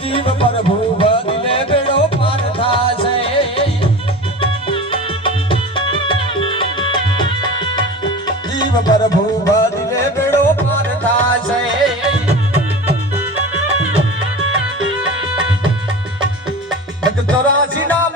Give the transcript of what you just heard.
જીવ પ્રભુ બદલે બેડો પાર થાશે જીવ પ્રભુ બદલે બેડો પાર થાશે ચોરાસી ના